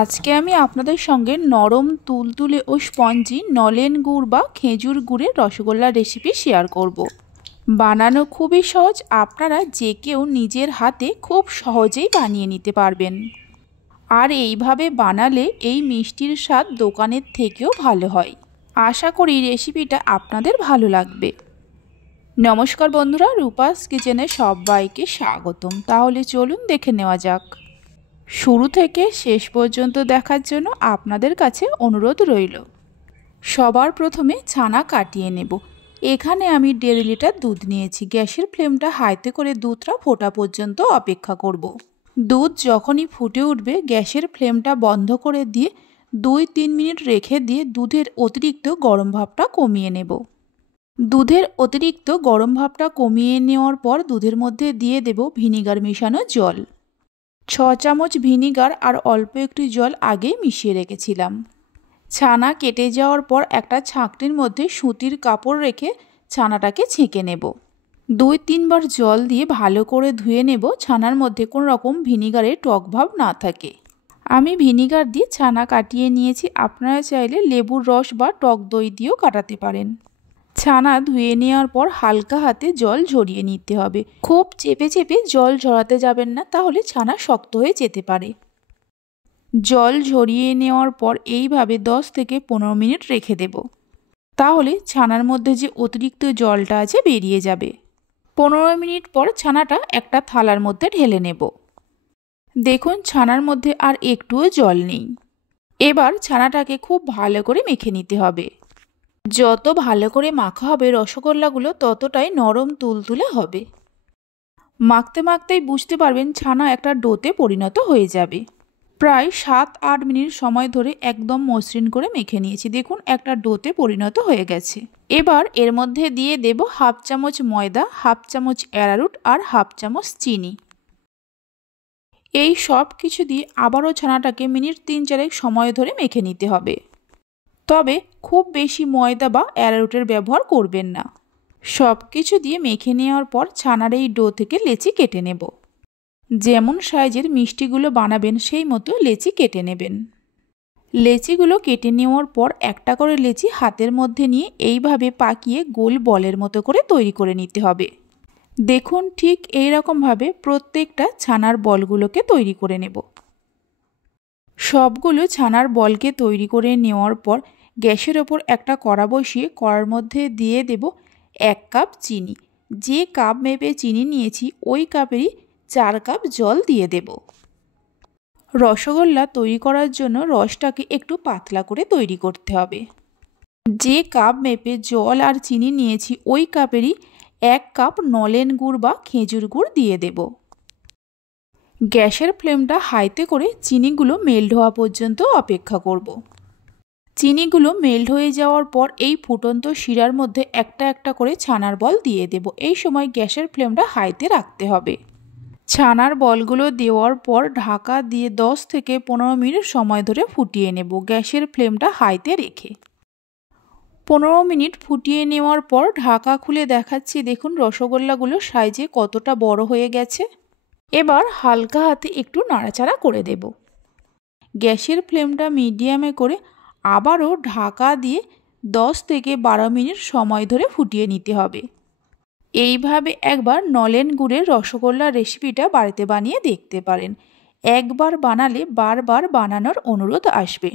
আজকে আমি আপনাদের সঙ্গে নরম তুলতুলে ও স্পঞ্জি নলেন গুড় বা খেজুর গুড়ের রসগোল্লার রেসিপি শেয়ার করব। বানানো খুবই সহজ, আপনারা যে কেউ নিজের হাতে খুব সহজেই বানিয়ে নিতে পারবেন। আর এইভাবে বানালে এই মিষ্টির স্বাদ দোকানের থেকেও ভালো হয়। আশা করি রেসিপিটা আপনাদের ভালো লাগবে। নমস্কার বন্ধুরা, রূপাস কিচেনে সবাইকে স্বাগতম। তাহলে চলুন দেখে নেওয়া যাক। শুরু থেকে শেষ পর্যন্ত দেখার জন্য আপনাদের কাছে অনুরোধ রইল। সবার প্রথমে ছানা কাটিয়ে নেব। এখানে আমি 1.5 লিটার দুধ নিয়েছি। গ্যাসের ফ্লেমটা হাইতে করে দুধটা ফোটা পর্যন্ত অপেক্ষা করব। দুধ যখনই ফুটে উঠবে গ্যাসের ফ্লেমটা বন্ধ করে দিয়ে 2-3 মিনিট রেখে দিয়ে দুধের অতিরিক্ত গরম ভাবটা কমিয়ে নেব। দুধের অতিরিক্ত গরম ভাবটা কমিয়ে নেওয়ার পর দুধের মধ্যে দিয়ে দেব ভিনিগার মেশানো জল। 6 চামচ ভিনিগার আর অল্প একটু জল আগেই মিশিয়ে রেখেছিলাম। ছানা কেটে যাওয়ার পর একটা ছাঁকনির মধ্যে সুতির কাপড় রেখে ছানাটাকে ছেঁকে নেব। 2-3 বার জল দিয়ে ভালো করে ধুয়ে নেব, ছানার মধ্যে কোনো রকম ভিনিগারের টক ভাব না থাকে। আমি ভিনিগার দিয়ে ছানা কাটিয়ে নিয়েছি। আপনারা চাইলে লেবুর রস বা টক দই দিয়েও কাটাতে পারেন। ছানা ধুয়ে নেওয়ার পর হালকা হাতে জল ঝরিয়ে নিতে হবে। খুব চেপে চেপে জল ঝরাতে যাবেন না, তাহলে ছানা শক্ত হয়ে যেতে পারে। জল ঝরিয়ে নেওয়ার পর এইভাবে 10 থেকে 15 মিনিট রেখে দেব। তাহলে ছানার মধ্যে যে অতিরিক্ত জলটা আছে বেরিয়ে যাবে। 15 মিনিট পর ছানাটা একটা থালার মধ্যে ঢেলে নেব। দেখুন ছানার মধ্যে আর একটুও জল নেই। এবার ছানাটাকে খুব ভালো করে মেখে নিতে হবে। যত ভালো করে মাখা হবে রসগোল্লাগুলো ততটাই নরম তুলতুলে হবে। মাখতে মাখতেই বুঝতে পারবেন ছানা একটা ডোতে পরিণত হয়ে যাবে। প্রায় 7-8 মিনিট সময় ধরে একদম মসৃণ করে মেখে নিয়েছি। দেখুন একটা ডোতে পরিণত হয়ে গেছে। এবার এর মধ্যে দিয়ে দেব 1/2 চামচ ময়দা, 1/2 চামচ অ্যারারুট আর 1/2 চামচ চিনি। এই সব কিছু দিয়ে আবারও ছানাটাকে মিনিট 3-4 সময় ধরে মেখে নিতে হবে। তবে খুব বেশি ময়দা বা অ্যারারুটের ব্যবহার করবেন না। সব কিছু দিয়ে মেখে নেওয়ার পর ছানার এই ডো থেকে লেচি কেটে নেব। যেমন সাইজের মিষ্টিগুলো বানাবেন সেই মতো লেচি কেটে নেবেন। লেচিগুলো কেটে নেওয়ার পর একটা করে লেচি হাতের মধ্যে নিয়ে এইভাবে পাকিয়ে গোল বলের মতো করে তৈরি করে নিতে হবে। দেখুন ঠিক এই রকমভাবে প্রত্যেকটা ছানার বলগুলোকে তৈরি করে নেব। সবগুলো ছানার বলকে তৈরি করে নেওয়ার পর গ্যাসের ওপর একটা কড়া বসিয়ে কড়ার মধ্যে দিয়ে দেব 1 কাপ চিনি। যে কাপ মেপে চিনি নিয়েছি ওই কাপেরই 4 কাপ জল দিয়ে দেব। রসগোল্লা তৈরি করার জন্য রসটাকে একটু পাতলা করে তৈরি করতে হবে। যে কাপ মেপে জল আর চিনি নিয়েছি ওই কাপেরই 1 কাপ নলেন গুড় বা খেজুর গুড় দিয়ে দেব। গ্যাসের ফ্লেমটা হাইতে করে চিনিগুলো মেল্ট হওয়া পর্যন্ত অপেক্ষা করব। চিনিগুলো মেল্ট হয়ে যাওয়ার পর এই ফুটন্ত শিরার মধ্যে একটা একটা করে ছানার বল দিয়ে দেব। এই সময় গ্যাসের ফ্লেমটা হাইতে রাখতে হবে। ছানার বলগুলো দেওয়ার পর ঢাকা দিয়ে 10 থেকে 15 মিনিট সময় ধরে ফুটিয়ে নেব, গ্যাসের ফ্লেমটা হাইতে রেখে। 15 মিনিট ফুটিয়ে নেওয়ার পর ঢাকা খুলে দেখাচ্ছি। দেখুন রসগোল্লাগুলো সাইজে কতটা বড় হয়ে গেছে। এবার হালকা হাতে একটু নাড়াচাড়া করে দেব। গ্যাসের ফ্লেমটা মিডিয়ামে করে আবারও ঢাকা দিয়ে 10 থেকে 12 মিনিট সময় ধরে ফুটিয়ে নিতে হবে। এইভাবে একবার নলেন গুড়ের রসগোল্লার রেসিপিটা বাড়িতে বানিয়ে দেখতে পারেন। একবার বানালে বারবার বানানোর অনুরোধ আসবে।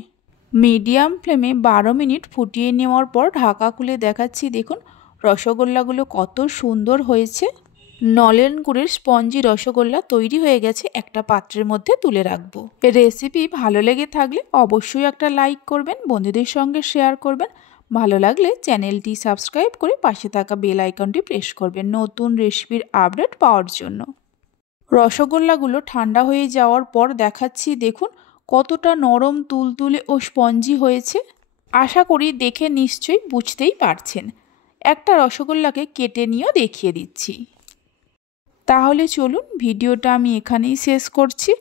মিডিয়াম ফ্লেমে 12 মিনিট ফুটিয়ে নেওয়ার পর ঢাকা খুলে দেখাচ্ছি। দেখুন রসগোল্লাগুলো কত সুন্দর হয়েছে। নলেন গুড়ের স্পঞ্জি রসগোল্লা তৈরি হয়ে গেছে। একটা পাত্রের মধ্যে তুলে রাখবো। রেসিপি ভালো লেগে থাকলে অবশ্যই একটা লাইক করবেন, বন্ধুদের সঙ্গে শেয়ার করবেন। ভালো লাগলে চ্যানেলটি সাবস্ক্রাইব করে পাশে থাকা বেল আইকনটি প্রেস করবেন নতুন রেসিপির আপডেট পাওয়ার জন্য। রসগোল্লাগুলো ঠান্ডা হয়ে যাওয়ার পর দেখাচ্ছি। দেখুন কতটা নরম তুলতুলে ও স্পঞ্জি হয়েছে। আশা করি দেখে নিশ্চয়ই বুঝতেই পারছেন। একটা রসগোল্লাকে কেটে নিয়েও দেখিয়ে দিচ্ছি। তাহলে চলুন ভিডিওটা আমি এখানেই শেষ করছি।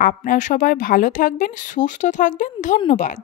আপনারা সবাই ভালো থাকবেন, সুস্থ থাকবেন। ধন্যবাদ।